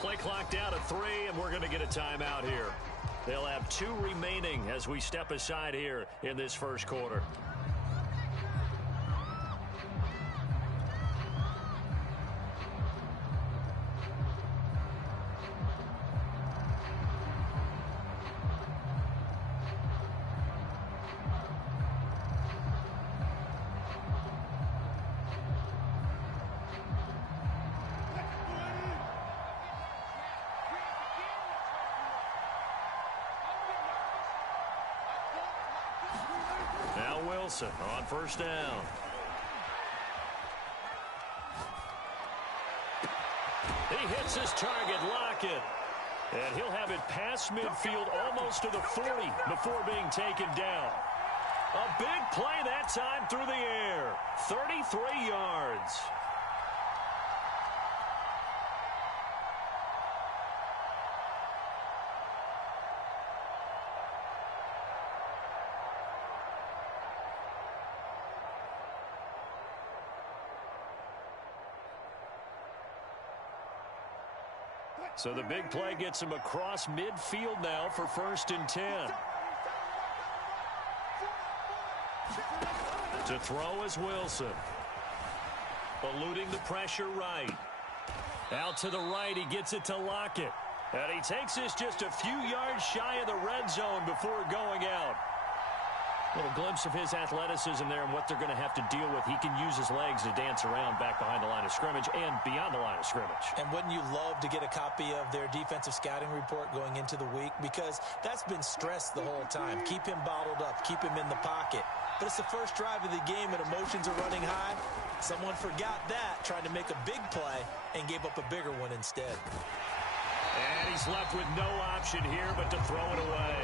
Play clock down to 3, and we're going to get a timeout here. They'll have 2 remaining as we step aside here in this first quarter. On first down. He hits his target, Lockett. And he'll have it past midfield almost to the 40 before being taken down. A big play that time through the air. 33 yards. So the big play gets him across midfield now for 1st and 10. To throw is Wilson. Eluding the pressure right. Out to the right, he gets it to Lockett. And he takes this just a few yards shy of the red zone before going out. A little glimpse of his athleticism there and what they're going to have to deal with. He can use his legs to dance around back behind the line of scrimmage and beyond the line of scrimmage. And wouldn't you love to get a copy of their defensive scouting report going into the week? Because that's been stressed the whole time. Keep him bottled up. Keep him in the pocket. But it's the first drive of the game and emotions are running high. Someone forgot that, trying to make a big play, and gave up a bigger one instead. And he's left with no option here but to throw it away.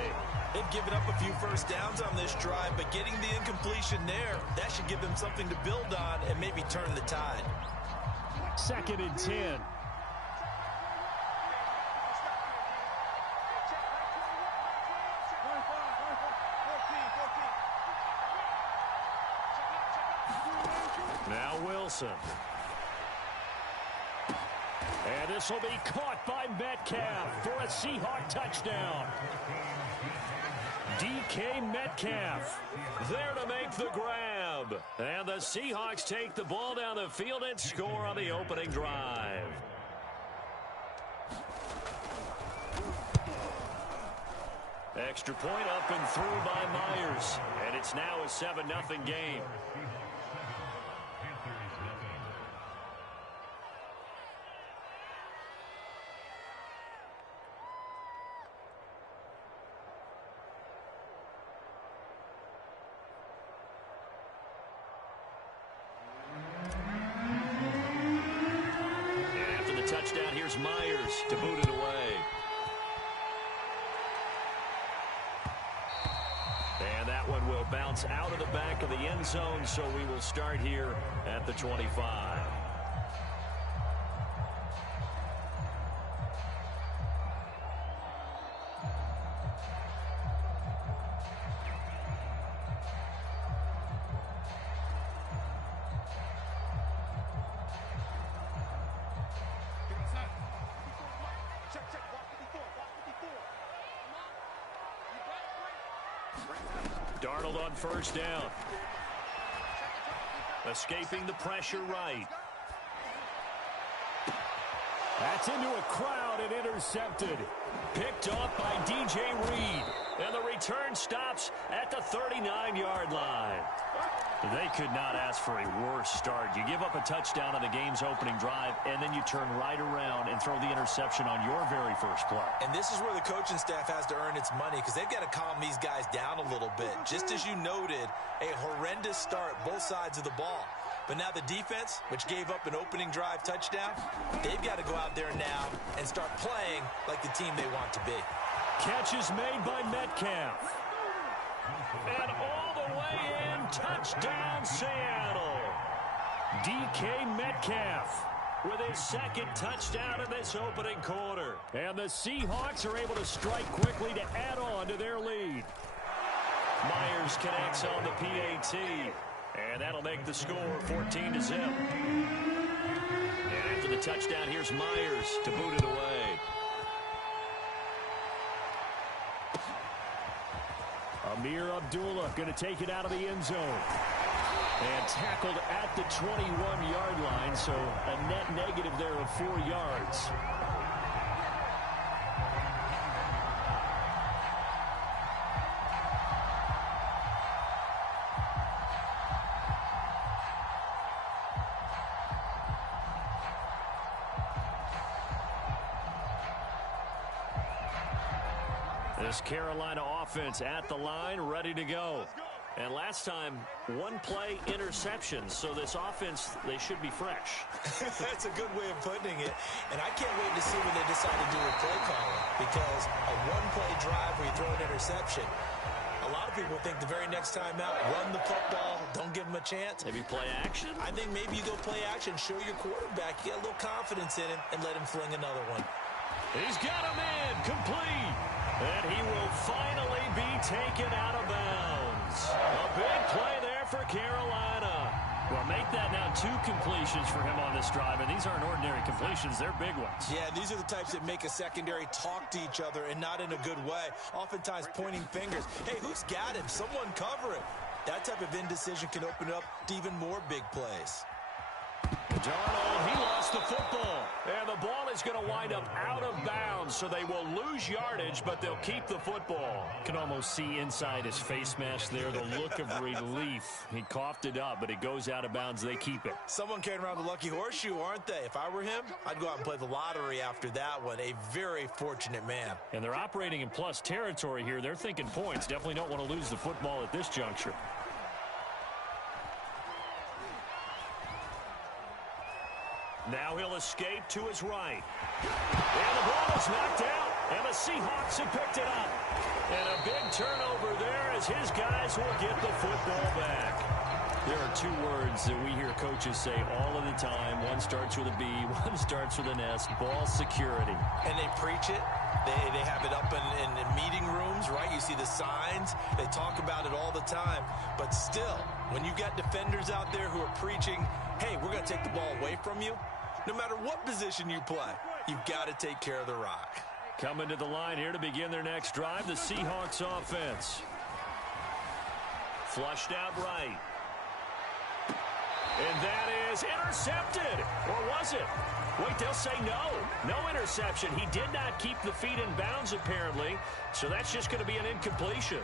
They've given up a few first downs on this drive, but getting the incompletion there, that should give them something to build on and maybe turn the tide. 2nd and 10. Now Wilson. And this will be caught by Metcalf for a Seahawk touchdown. DK Metcalf there to make the grab. And the Seahawks take the ball down the field and score on the opening drive. Extra point up and through by Myers. And it's now a 7-0 game. Touchdown, here's Myers to boot it away. And that one will bounce out of the back of the end zone, so we will start here at the 25. Darnold on first down. Escaping the pressure right. That's into a crowd and intercepted. Picked off by DJ Reed. And the return stops at the 39-yard line. They could not ask for a worse start. You give up a touchdown on the game's opening drive, and then you turn right around and throw the interception on your very first play. And this is where the coaching staff has to earn its money, because they've got to calm these guys down a little bit. Just as you noted, a horrendous start both sides of the ball. But now the defense, which gave up an opening drive touchdown, they've got to go out there now and start playing like the team they want to be. Catch is made by Metcalf. And all the way in, touchdown Seattle. DK Metcalf with his second touchdown in this opening quarter. And the Seahawks are able to strike quickly to add on to their lead. Myers connects on the PAT. And that'll make the score 14-0. And after the touchdown, here's Myers to boot it away. Abdullah going to take it out of the end zone. And tackled at the 21-yard line, so a net negative there of 4 yards. This Carolina offense at the line, ready to go. And last time, one play interception. So this offense, they should be fresh. That's a good way of putting it. And I can't wait to see what they decide to do with play calling. Because a one-play drive where you throw an interception, a lot of people think the very next time out, run the football, don't give them a chance. Maybe play action? I think maybe you go play action, show your quarterback, you get a little confidence in him, and let him fling another one. He's got him in, complete. And he will finally be taken out of bounds. A big play there for Carolina. Well, make that now 2 completions for him on this drive, and these aren't ordinary completions. They're big ones. Yeah, these are the types that make a secondary talk to each other and not in a good way. Oftentimes pointing fingers. Hey, who's got him? Someone cover it. That type of indecision can open up to even more big plays. Darnold, he lost the football. And the ball is going to wind up out of bounds, so they will lose yardage, but they'll keep the football. You can almost see inside his face mask there the look of relief. He coughed it up, but it goes out of bounds. They keep it. Someone carrying around the lucky horseshoe, aren't they? If I were him, I'd go out and play the lottery after that one. A very fortunate man. And they're operating in plus territory here. They're thinking points. Definitely don't want to lose the football at this juncture. Now he'll escape to his right. And the ball is knocked out. And the Seahawks have picked it up. And a big turnover there as his guys will get the football back. There are 2 words that we hear coaches say all of the time. One starts with a B, one starts with an S. Ball security. And they preach it. They have it up in meeting rooms, right? You see the signs. They talk about it all the time. But still, when you've got defenders out there who are preaching, hey, we're going to take the ball away from you, no matter what position you play, you've got to take care of the rock. Coming to the line here to begin their next drive, the Seahawks offense. Flushed out right. And that is intercepted. Or was it? Wait, they'll say no. No interception. He did not keep the feet in bounds, apparently. So that's just going to be an incompletion.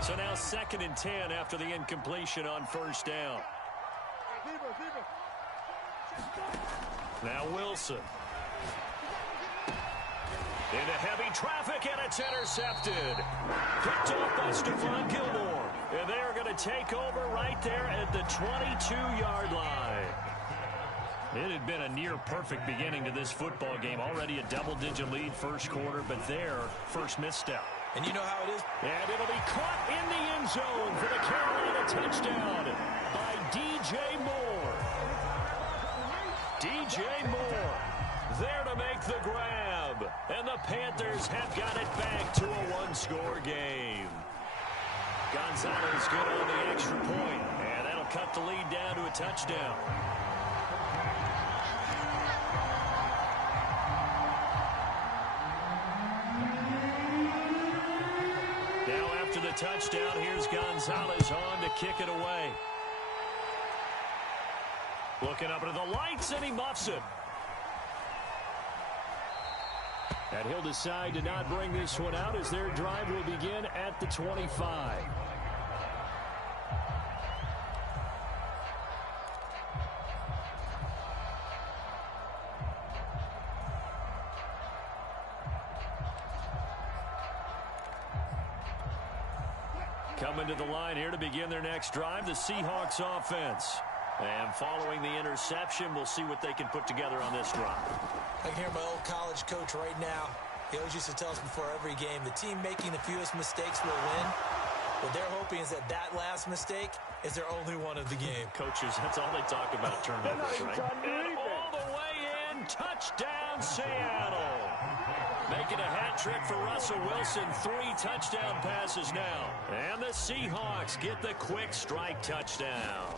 So now 2nd and 10 after the incompletion on first down. Now Wilson. Into heavy traffic, and it's intercepted. Picked off by Stephon Gilmore. And they are going to take over right there at the 22-yard line. It had been a near-perfect beginning to this football game. Already a double-digit lead first quarter, but their first misstep. And you know how it is. And it'll be caught in the end zone for the Carolina touchdown by DJ Moore. DJ Moore there to make the grab. And the Panthers have got it back to a 1-score game. Gonzalez good on the extra point. And that'll cut the lead down to a touchdown. After the touchdown, here's Gonzalez on to kick it away. Looking up into the lights, and he muffs it. And he'll decide to not bring this one out as their drive will begin at the 25. Coming to the line here to begin their next drive, the Seahawks offense. And following the interception, we'll see what they can put together on this drive. I can hear my old college coach right now. He always used to tell us before every game, the team making the fewest mistakes will win. What they're hoping is that that last mistake is their only one of the game. Coaches, that's all they talk about, turnovers, right? And all the way in, touchdown Seattle. Making a hat trick for Russell Wilson. 3 touchdown passes now. And the Seahawks get the quick strike touchdown.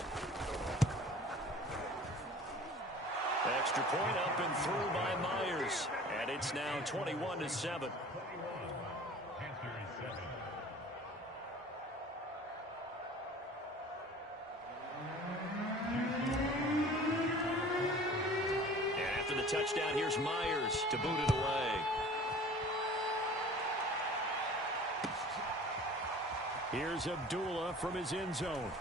Extra point up and through by Myers. And it's now 21-7. And after the touchdown, here's Myers to boot it away. Here's Abdullah from his end zone.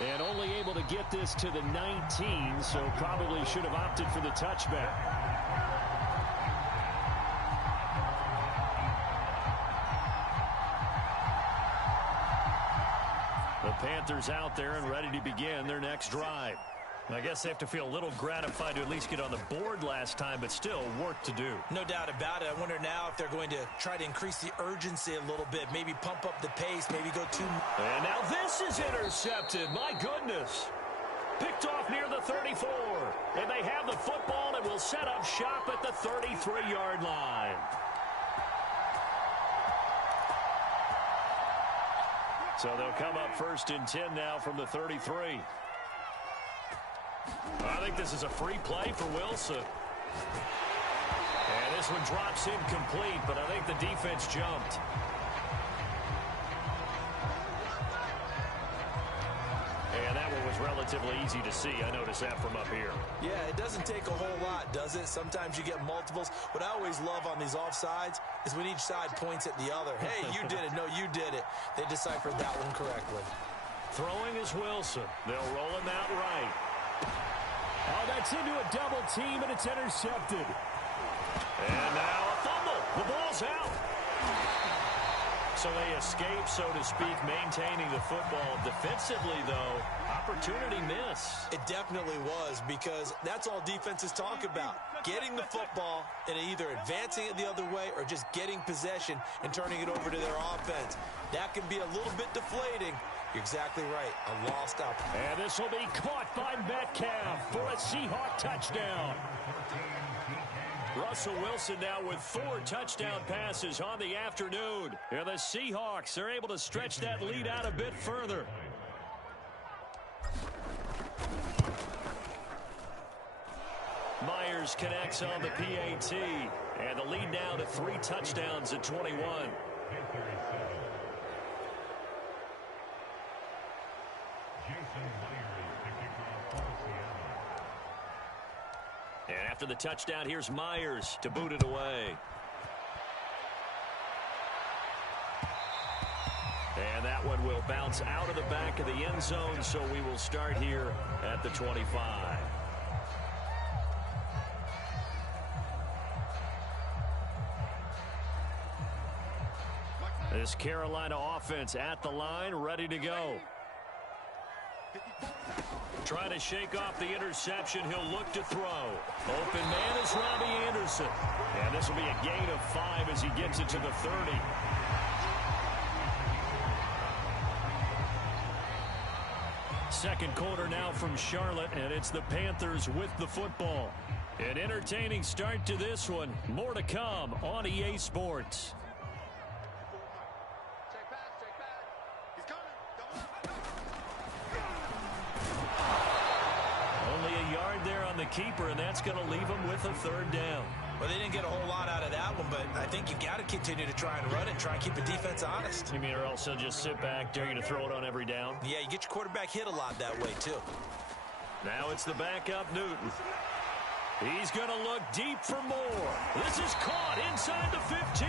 And only able to get this to the 19, so probably should have opted for the touchback. The Panthers out there and ready to begin their next drive. I guess they have to feel a little gratified to at least get on the board last time, but still work to do. No doubt about it. I wonder now if they're going to try to increase the urgency a little bit, maybe pump up the pace, maybe go too. And now this is intercepted. My goodness. Picked off near the 34. And they have the football and will set up shop at the 33-yard line. So they'll come up 1st and 10 now from the 33. I think this is a free play for Wilson. And this one drops incomplete, but I think the defense jumped. And that one was relatively easy to see. I noticed that from up here. Yeah, it doesn't take a whole lot, does it? Sometimes you get multiples. What I always love on these offsides is when each side points at the other. Hey, you did it. No, you did it. They deciphered that one correctly. Throwing is Wilson. They'll roll him out right. Oh, that's into a double team, and it's intercepted. And now a fumble. The ball's out. So they escape, so to speak, maintaining the football. Defensively, though, opportunity miss. It definitely was, because that's all defenses talk about. Getting the football and either advancing it the other way or just getting possession and turning it over to their offense. That can be a little bit deflating. You're exactly right. A lost opportunity. And this will be caught by Metcalf for a Seahawk touchdown. Russell Wilson now with 4 touchdown passes on the afternoon. And the Seahawks are able to stretch that lead out a bit further. Myers connects on the PAT. And the lead now to 3 touchdowns at 21. And after the touchdown, here's Myers to boot it away. And that one will bounce out of the back of the end zone, so we will start here at the 25. This Carolina offense at the line, ready to go. Trying to shake off the interception. He'll look to throw. Open man is Robbie Anderson. And this will be a gain of 5 as he gets it to the 30. Second quarter now from Charlotte, and it's the Panthers with the football. An entertaining start to this one. More to come on EA Sports. Keeper, and that's going to leave him with a 3rd down. Well, they didn't get a whole lot out of that one, but I think you've got to continue to try and run it and try and keep the defense honest. You mean or else they'll just sit back, dare you to throw it on every down? Yeah, you get your quarterback hit a lot that way, too. Now it's the backup, Newton. He's going to look deep for more. This is caught inside the 15.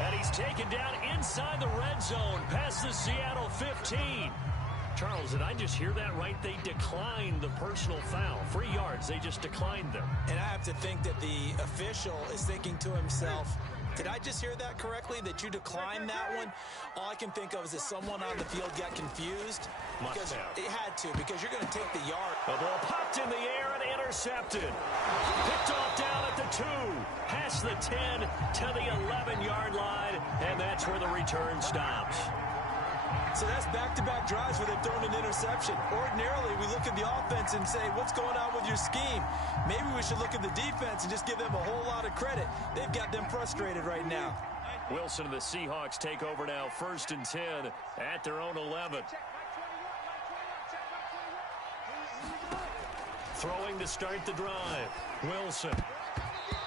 And he's taken down inside the red zone past the Seattle 15. Charles, did I just hear that right? They declined the personal foul. 3 yards, they just declined them. And I have to think that the official is thinking to himself, did I just hear that correctly, that you declined that one? All I can think of is that someone on the field got confused. Because it had to, because you're going to take the yard. The ball popped in the air and intercepted. Picked off down at the 2. Past the 10 to the 11-yard line. And that's where the return stops. So that's back-to-back drives where they've thrown an interception. Ordinarily, we look at the offense and say, what's going on with your scheme? Maybe we should look at the defense and just give them a whole lot of credit. They've got them frustrated right now. Wilson and the Seahawks take over now, 1st and 10 at their own 11. Throwing to start the drive. Wilson.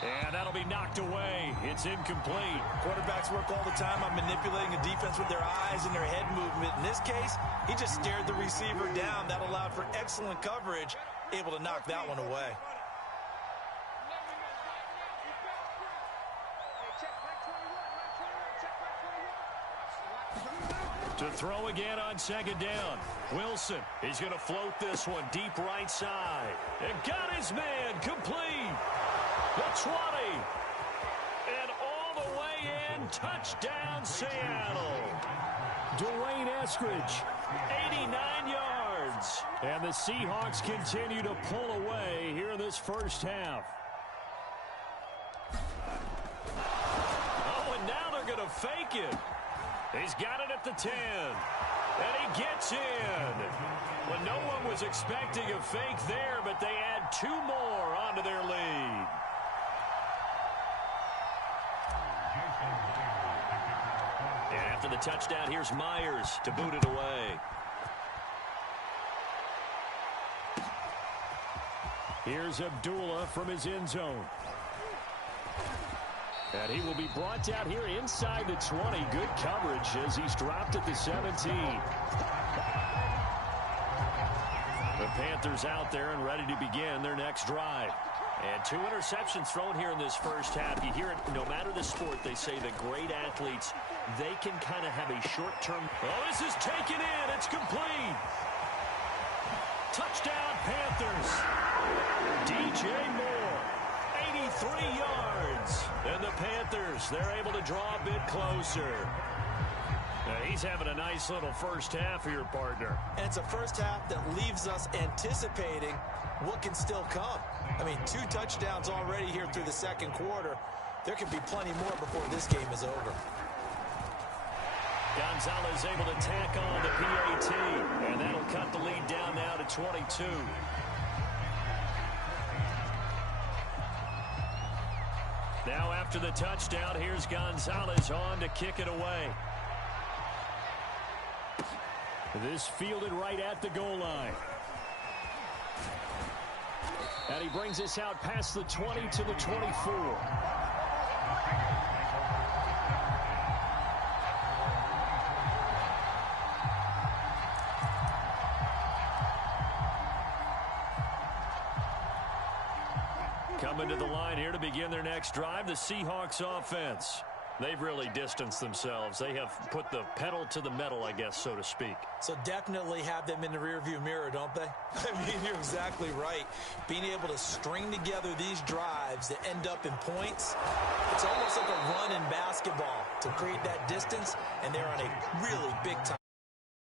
And that'll be knocked away. It's incomplete. Quarterbacks work all the time on manipulating a defense with their eyes and their head movement. In this case, he just stared the receiver down. That allowed for excellent coverage, able to knock that one away. To throw again on second down. Wilson, he's going to float this one deep right side. And got his man complete. The 20. And all the way in. Touchdown, Seattle. Dwayne Eskridge. 89 yards. And the Seahawks continue to pull away here in this first half. Oh, and now they're going to fake it. He's got it at the 10. And he gets in. Well, no one was expecting a fake there, but they add 2 more onto their lead. And after the touchdown, here's Myers to boot it away. Here's Abdullah from his end zone. And he will be brought down here inside the 20. Good coverage as he's dropped at the 17. The Panthers out there and ready to begin their next drive. And 2 interceptions thrown here in this first half. You hear it, no matter the sport, they say the great athletes, they can kind of have a short-term. Oh, this is taken in. It's complete. Touchdown, Panthers. DJ Moore, 83 yards. And the Panthers, they're able to draw a bit closer. Now, he's having a nice little first half here, partner. And it's a first half that leaves us anticipating what can still come. I mean, 2 touchdowns already here through the second quarter. There could be plenty more before this game is over. Gonzalez able to tack on the PAT, and that'll cut the lead down now to 22. Now after the touchdown, here's Gonzalez on to kick it away. This fielded right at the goal line. And he brings us out past the 20 to the 24. Coming to the line here to begin their next drive, the Seahawks offense. They've really distanced themselves. They have put the pedal to the metal, I guess, so to speak. So definitely have them in the rearview mirror, don't they? I mean, you're exactly right. Being able to string together these drives that end up in points, it's almost like a run in basketball to create that distance, and they're on a really big time.